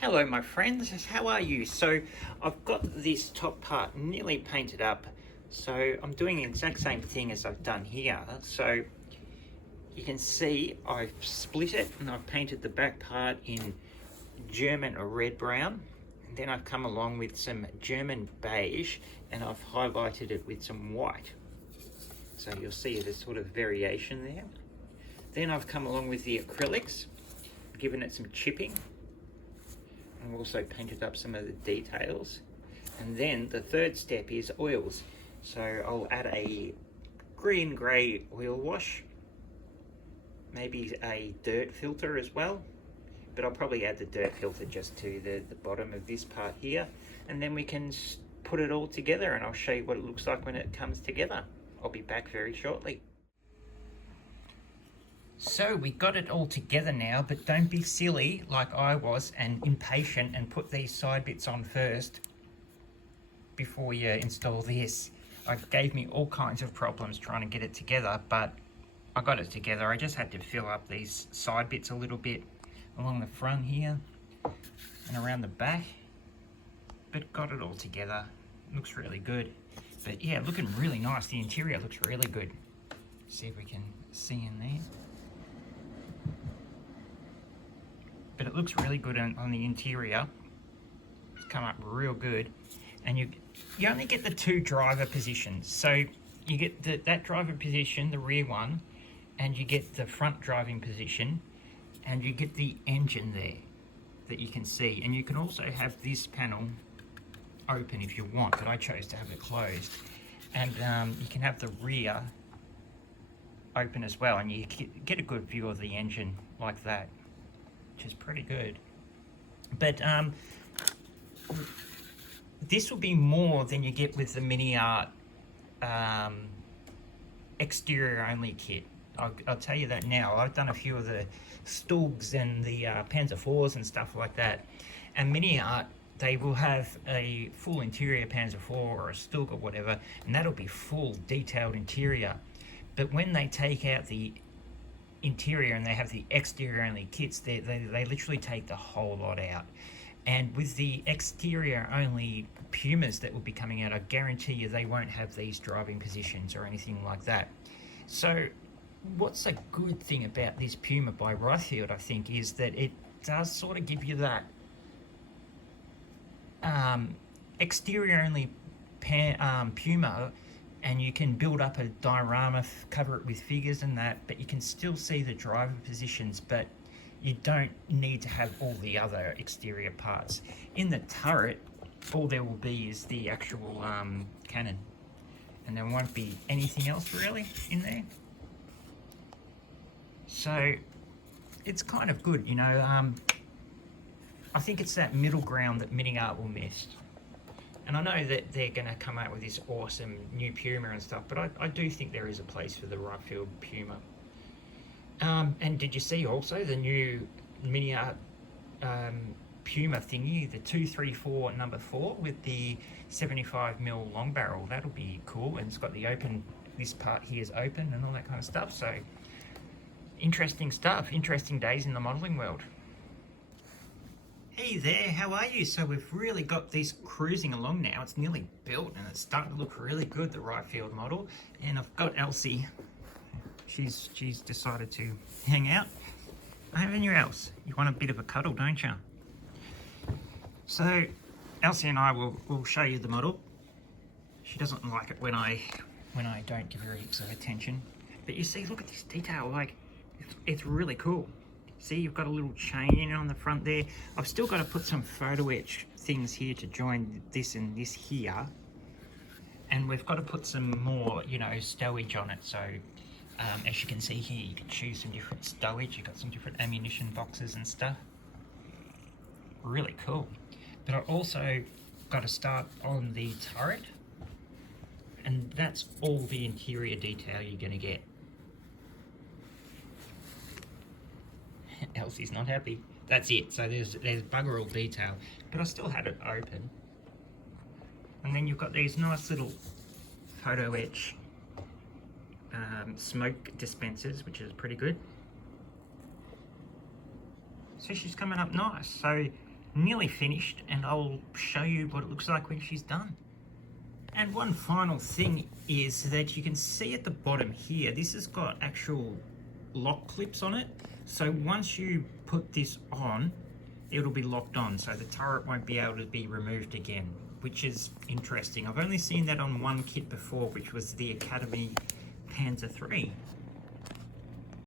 Hello my friends, how are you? So I've got this top part nearly painted up, so I'm doing the exact same thing as I've done here. So you can see I've split it and I've painted the back part in German or red brown, and then I've come along with some German beige and I've highlighted it with some white. So you'll see there's sort of variation there. Then I've come along with the acrylics, given it some chipping, and also painted up some of the details. And then the third step is oils. So I'll add a green grey oil wash, maybe a dirt filter as well, but I'll probably add the dirt filter just to the bottom of this part here, and then we can put it all together and I'll show you what it looks like when it comes together. I'll be back very shortly. So we got it all together now, but don't be silly like I was and impatient and put these side bits on first before you install this. It gave me all kinds of problems trying to get it together, but I got it together. I just had to fill up these side bits a little bit along the front here and around the back, but got it all together. Looks really good. But yeah, looking really nice. The interior looks really good. See if we can see in there. But it looks really good on the interior. It's come up real good. And you only get the two driver positions. So you get that driver position, the rear one, and you get the front driving position, and you get the engine there that you can see. And you can also have this panel open if you want, but I chose to have it closed. And you can have the rear open as well, and you get a good view of the engine like that, which is pretty good. But this will be more than you get with the Mini Art exterior only kit. I'll tell you that now. I've done a few of the Stugs and the Panzer IVs and stuff like that, and Mini Art, they will have a full interior Panzer IV or a Stug or whatever, and that'll be full detailed interior. But when they take out the interior and they have the exterior only kits, they literally take the whole lot out. And with the exterior only Pumas that will be coming out, I guarantee you they won't have these driving positions or anything like that. So what's a good thing about this Puma by Riffield, I think, is that it does sort of give you that exterior only Puma, and you can build up a diorama, cover it with figures and that, but you can still see the driver positions, but you don't need to have all the other exterior parts. In the turret, all there will be is the actual cannon, and there won't be anything else really in there. So it's kind of good, you know. I think it's that middle ground that Mini Art will miss. And I know that they're going to come out with this awesome new Puma and stuff, but I do think there is a place for the Riffield Puma. And did you see also the new Mini Art Puma thingy, the 234 number 4 with the 75mm long barrel? That'll be cool, and it's got the open, this part here is open and all that kind of stuff. So interesting stuff, interesting days in the modelling world. Hey there, how are you? So we've really got this cruising along now. It's nearly built and it's starting to look really good, the Riffield model. And I've got Elsie. She's decided to hang out. Haven't you, Else? You want a bit of a cuddle, don't you? So Elsie and I will show you the model. She doesn't like it when I don't give her heaps of attention. But you see, look at this detail, like it's really cool. See, you've got a little chain on the front there. I've still got to put some photo etch things here to join this and this here. And we've got to put some more, you know, stowage on it. So as you can see here, you can choose some different stowage. You've got some different ammunition boxes and stuff. Really cool. But I've also got to start on the turret. And that's all the interior detail you're going to get. Elsie's not happy. That's it. So there's bugger all detail, but I still had it open. And then you've got these nice little photo etch smoke dispensers, which is pretty good. So she's coming up nice. So nearly finished, and I'll show you what it looks like when she's done. And one final thing is that you can see at the bottom here, this has got actual lock clips on it. So once you put this on, it'll be locked on, so the turret won't be able to be removed again, which is interesting. I've only seen that on one kit before, which was the Academy Panzer III.